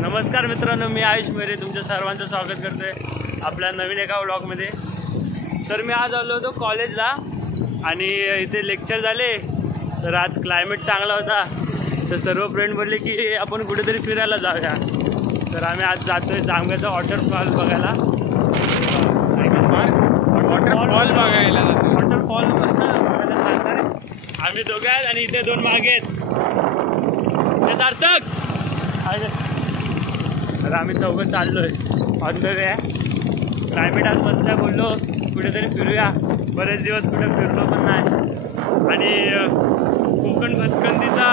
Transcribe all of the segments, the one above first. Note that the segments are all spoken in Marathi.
नमस्कार मित्रांनो, मी आयुष मेरे तुमच्या सर्वांचं स्वागत करतोय आपल्या नवीन एका व्लॉगमध्ये। तर मी आज आलो होतो कॉलेजला आणि इथे लेक्चर झाले। तर आज क्लायमेट चांगला होता, तर सर्व फ्रेंड बोलले की आपण कुठेतरी फिरायला जाऊया। तर आम्ही आज जातोय जामगावचा वॉटरफॉल बघायला। वॉटरफॉल बघायला आम्ही दोघे आहेत आणि इथे दोन मागे आहेत, ते सार्थक। तर आम्ही चौघं चाललोय ऑन द वे आहे। क्लायमेट आज मस्त आहे, बोललो कुठेतरी फिरूया, बरेच दिवस कुठे फिरलो पण नाही। आणि कोकण भटकंतीचा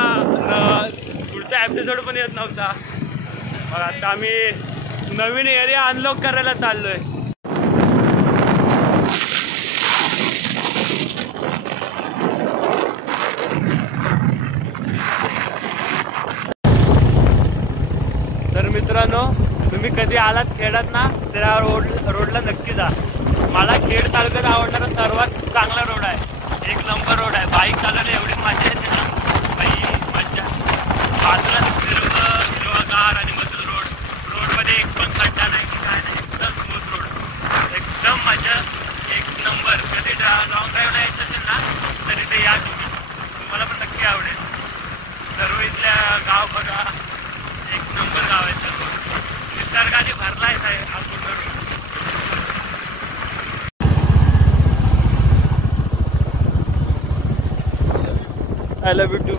पुढचा एपिसोड पण येत नव्हता। मग आता आम्ही नवीन एरिया अनलॉक करायला चाललोय। तर मित्रांनो, तुम्ही कधी आलात खेडात ना, त्या रोडला नक्की जा। मला खेड तालुक्यात आवडणारा सर्वात चांगला रोड आहे, एक नंबर रोड आहे। बाईक चालवणे एवढी मजा येते ना, बाई मजा। बाजूला हिरवागार आणि मधुर रोडमध्ये एक पण खड्डा नाही की काय नाही, एकदम स्मूथ रोड, एकदम मजा, एक नंबर। कधी लॉंग ड्राईव्हला यायचं असेल ना तर इथे या तुम्ही, तुम्हाला पण नक्की आवडेल। सर्व इथल्या गाव बघा, एक नंबर गाव आहे, सर्व निसर्गाने भरला आहे हा पूर्ण road. I love you too.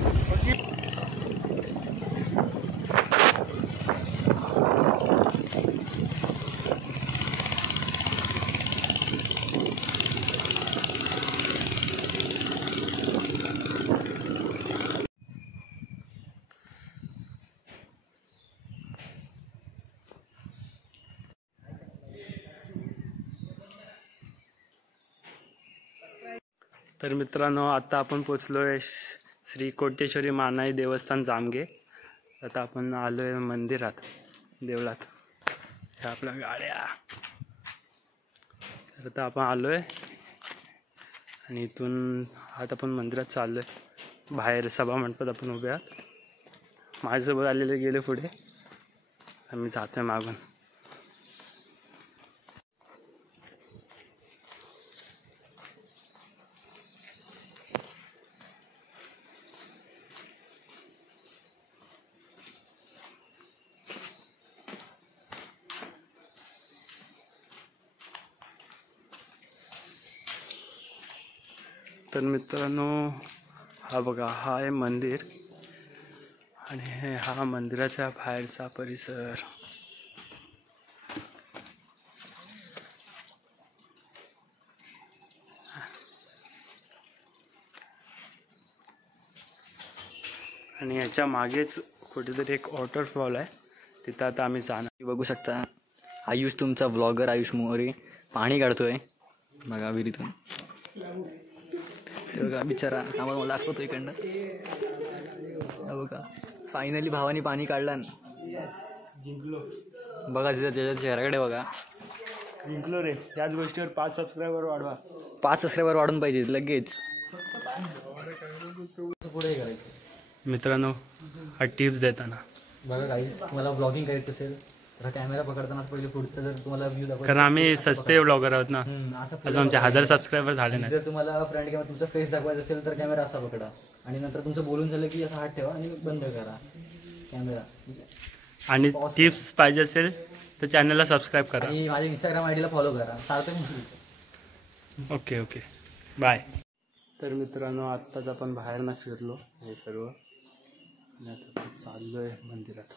तर मित्रांनो, आता आपण पोचलोय श्री कोटेश्वरी मानाई देवस्थान जामगे। आता आपण आलोय मंदिरात, देवळात। ह्या आपल्या गाड्या। तर आता आपण आलोय आणि इथून आता आपण मंदिरात चाललोय। बाहेर सभा मंडपात आपण उभे आहात। माझ्यासोबत आलेले गेले पुढे, आम्ही जातोय मागून। तर मित्रांनो, हा बघा, हा आहे मंदिर आणि हा मंदिराच्या बाहेरचा परिसर। आणि याच्या मागेच कुठेतरी एक वॉटरफॉल आहे, तिथं आता आम्ही जाणार। बघू शकता, आयुष तुमचा ब्लॉगर आयुष मोरे पाणी काढतोय बघा विहिरीतून। बघा बिचारा, आम्हाला मला दाखवतो इकडनं। बघा फायनली भावानी पाणी काढलं। जिंकलो बघा त्याच्या चेहऱ्याकडे बघा, जिंकलो रे। याच गोष्टीवर 5 सबस्क्रायबर वाढवा। 5 सबस्क्रायबर वाढून पाहिजे लगेच। पुढे करायचं मित्रांनो, हा टिप्स देताना बघा काही तुम्हाला ब्लॉगिंग करायचं असेल तर कॅमेरा पकडताना पहिले पुढचं जर तुम्हाला व्ह्यू दाखवायचं, कारण आम्ही सस्ते ब्लॉगर आहोत ना, असं आमचे 1000 सबस्क्रायबर झाले नाही। जर तुम्हाला फ्रंट कॅमेरा तुमचा फेस दाखवायचा असेल तर कॅमेरा असा पकडा आणि नंतर तुमचं बोलून झालं की असा हात ठेवा आणि बंद करा कॅमेरा। आणि टिप्स पाहिजे असेल तर चॅनलला सबस्क्राईब करा आणि माझ्या इंस्टाग्राम आयडीला फॉलो करा, सार्थक। Okay okay, bye. तर मित्रांनो, आत्ताच आपण बाहेर ना फिरलो हे सर्व, आणि आता चाललोय मंदिरात।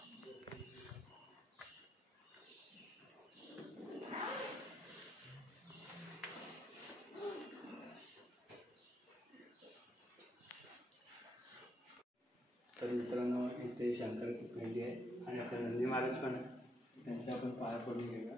तर मित्रांनो, इथे शंकराची पिंडी आहे आणि आपले नंदी महाराज पण आहे, त्यांच्या आपण पाया पडून घेऊया।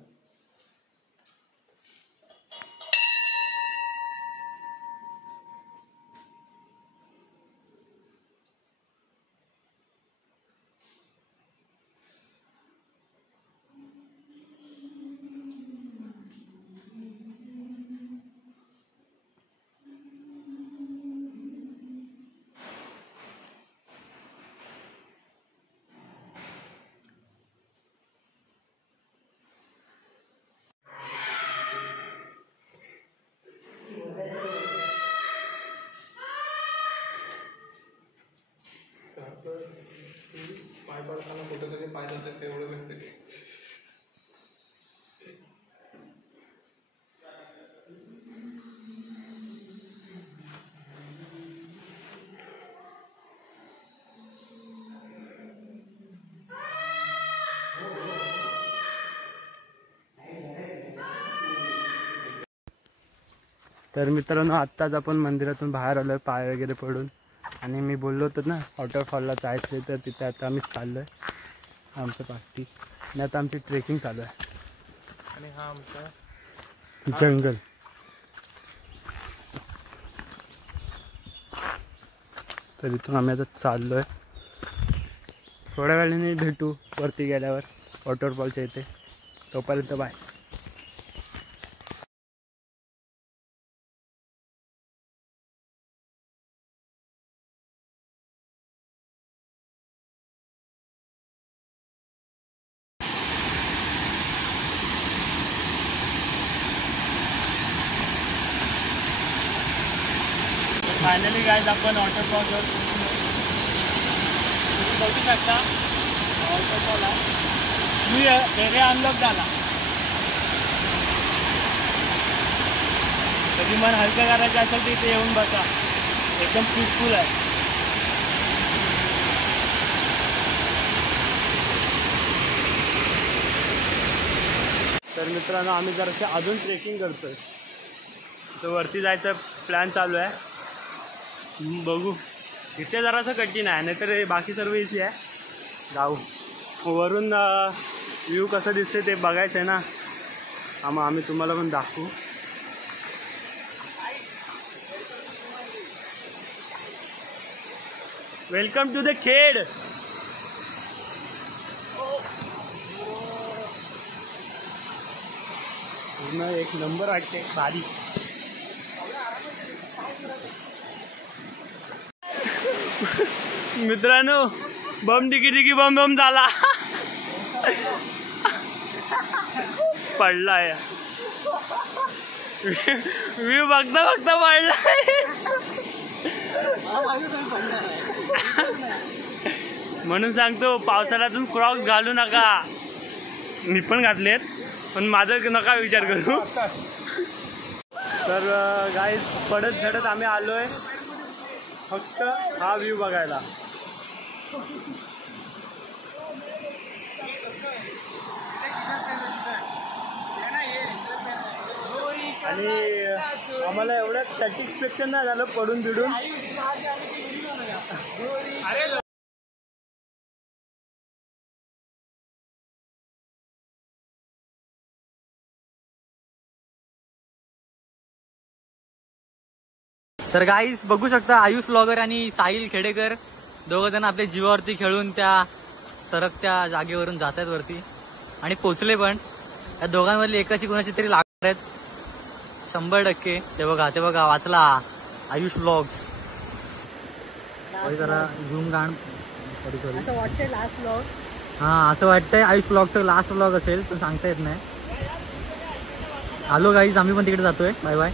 फोटो कधी पाहिलं तर तेवढं लक्षात येईल. तर मित्रांनो आत्ताच आपण मंदिरातून बाहेर आलोय पाय वगैरे पडून आणि मी बोललो होतो ना वॉटरफॉलला जायचं तर तिथे आता आम्ही चाललोय आमचं पार्टी आणि आता आमची ट्रेकिंग चालू आहे आणि हा आमचा जंगल. तर इथून आम्ही आता चाललोय. थोड्या वेळाने भेटू वरती गेल्यावर वॉटरफॉलच्या इथे. तोपर्यंत बाय. फायनली गाईज आपण वॉटरफॉलवर तुम्ही बघू शकता वॉटरफॉल आहे. मी एरिया अनलॉक झाला. कधी मन हलकं करायचं असेल तर इथे येऊन बसा. एकदम पीसफुल आहे. तर मित्रांनो आम्ही जरासे अजून ट्रेकिंग करतोय. तर वरती जायचा प्लॅन चालू आहे. बघू इथे जरासं कठीण आहे नाहीतर बाकी सर्व इझी आहे. जाऊ वरून व्ह्यू कसं दिसते ते बघायचं आहे ना. मग आम्ही तुम्हाला पण दाखवू. Welcome to the Khed. पूर्ण एक नंबर वाटते भारी. मित्रांनो बम डिकी डिकी बम बम झाला. पडलाय व्ह्यू बघता बघता पडलाय. म्हणून सांगतो पावसाळ्यातून क्रॉक्स घालू नका. मी पण घातलेत पण माझं नका विचार करू. तर गाईज पडत झडत आम्ही आलोय फक्त हा व्ह्यू बघायला. आणि आम्हाला एवढं सॅटिस्फॅक्शन नाही झालं पडून बिडून. तर गाईज बघू शकता आयुष ब्लॉगर आणि साहिल खेडेकर दोघं जण आपल्या जीवावरती खेळून त्या सरकत्या जागेवरून जात आहेत वरती आणि पोचले पण. या दोघांमधली एकाची कोणाची तरी लागणार आहेत 100%. ते बघा वाचला आयुष ब्लॉग्स. जरा झूम गाण असं वाटतंय लास्ट ब्लॉग. हा असं वाटतंय आयुष ब्लॉगचं लास्ट ब्लॉग असेल पण सांगता येत नाही. आलो गाईज आम्ही पण तिकडे जातोय. Bye bye.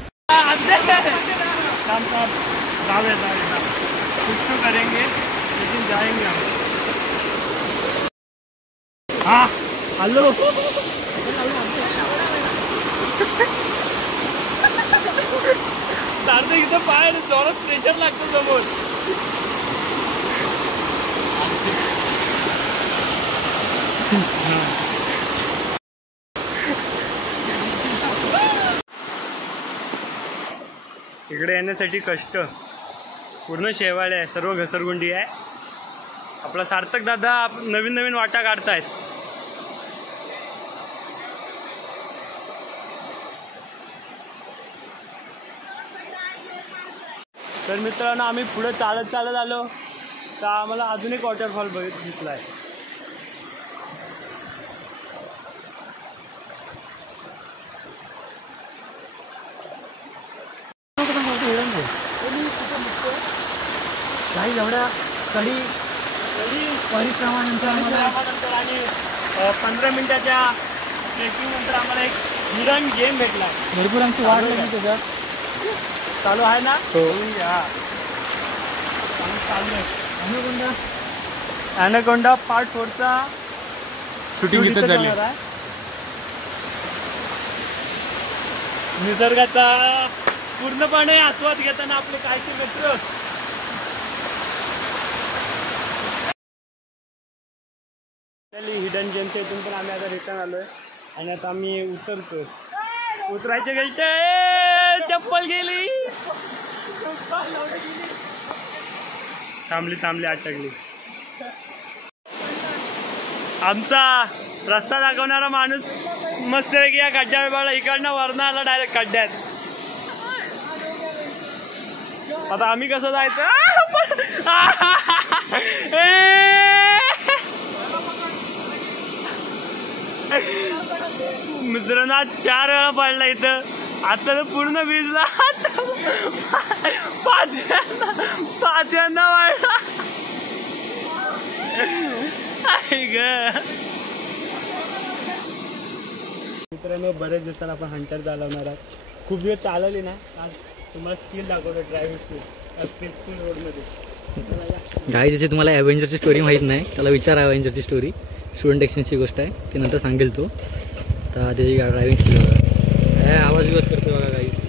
कुछ तो करेंगे लेकिन जाएंगे हम. हाँ हेलो सारखं इथं पाय जोरात प्रेशर लागतं समोर. इकडे येण्यासाठी कष्ट पूर्ण शेवाळे आहे. सर्व घसरगुंडी आहे. आपला सार्थक दादा नवीन नवीन वाटा काढतायत. तर मित्रांनो आम्ही पुढे चालत आलो तर आम्हाला अजून एक वॉटरफॉल दिसलाय. काही एवढ्या कडी परिश्रमानंतर आणि 15 मिनिटाच्या ट्रेकिंग नंतर आम्हाला एक हिरन गेम भेटला. भरपूर आमची वाट लागली त्याच्यात. चालू आहे ना. अनुकोंडा ॲनाकोंडा पार्ट 4चा शूटिंग इथं झाली. होणार आहे. निसर्गाचा पूर्णपणे आस्वाद घेताना आपले काहीचे मित्र हिडन जेमच्या इथून पण आम्ही आता रिटर्न आलोय आणि आता आम्ही उतरतोय. उतरायचे गेलते चप्पल गेली थांबली अटकली. आमचा रस्ता दाखवणारा माणूस मस्त पैकी या खड्ड्यावर बघा इकडनं वरनं आला डायरेक्ट खड्ड्यात. आता आम्ही कसं जायचं मित्रांनो 4 वेळा पडला इथं. आता तर पूर्ण भिजला. पाचव्यांदा वाढला. मित्रांनो बरेच दिवसांनी आपण हंटर चालवणार आहोत. खूप दिवस चालवली ना. आज तुम्हाला स्किल दाखवतो ड्रायव्हिंग स्किल पीसफुल रोडमध्ये. गाई जसे तुम्हाला ॲव्हेंजरची स्टोरी माहीत नाही त्याला विचार. ॲव्हेंजरची स्टोरी स्टुडंट एक्सचेंजची गोष्ट आहे ती नंतर सांगेल तो. तर त्याची ड्रायव्हिंग स्किल बघा. आवाज दिवस करतो बघा गाईस.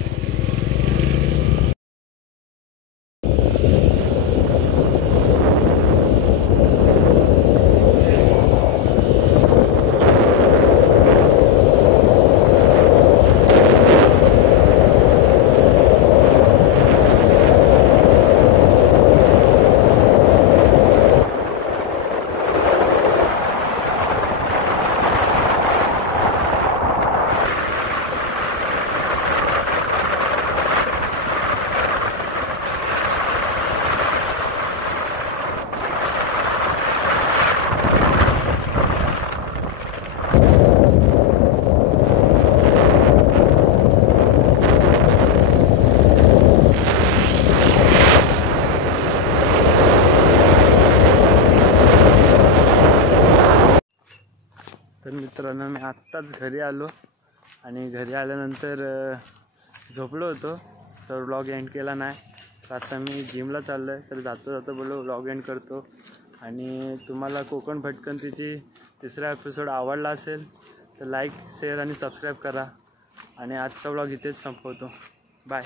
तर मित्रांनो मी आत्ताच घरी आलो आणि घरी आल्यानंतर झोपलो होतो तर व्लॉग एंड केला नाही. तर आता मी जिमला चाललो आहे तर जातो बोललो व्लॉग एंड करतो. आणि तुम्हाला कोकण भटकंतीची 3रा एपिसोड आवडला असेल तर लाईक शेअर आणि सबस्क्राईब करा. आणि आजचा व्लॉग इथेच संपवतो. बाय.